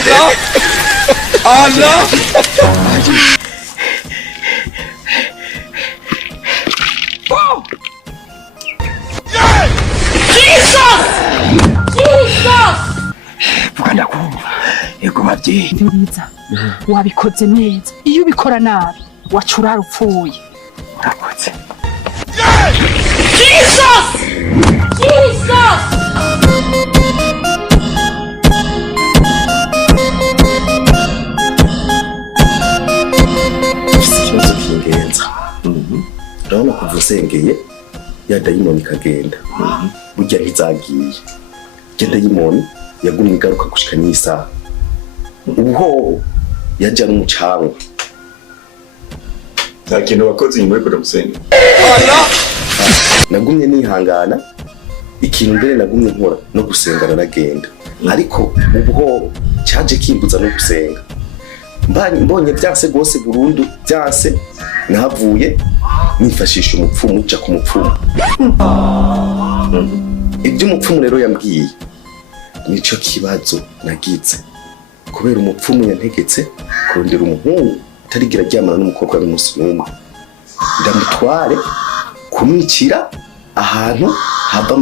Allah! Allah! Oh! Jesus! Jesus! Bwana kumva. Ego mavyeyi. Nduriza. Wabikoze neza. Iyo ubikora nabi, wacurara upfuye. Urakoze. Jesus! Jesus! Ikibazo kingenza. Urabona kuva usengeye ya dayimoni ikagenda. Burya ntizagiye. Ya dayimoni yagumye igaruka gushika n'isaha. Ubuho yaja n'umucanwa. Nta kintu wakoze nyuma yo kuja gusenga. Nagumye nihangana, ikintu mbere nagumye nkora no gusengana nagenda. Ariko ubuho cyaje kimbuza no gusenga. Mbonye byase gose burundu, byase nahavuye nifashisha umupfumu uca ku mupfumu. Ibyo umupfumu rero yambwiye nico kibazo nagize. Kubera umupfumu yantegetse kurondera umuhungu tarigira ryamana n'umukobwa w'umusumuma. Ndamutware kumwicira ahantu haba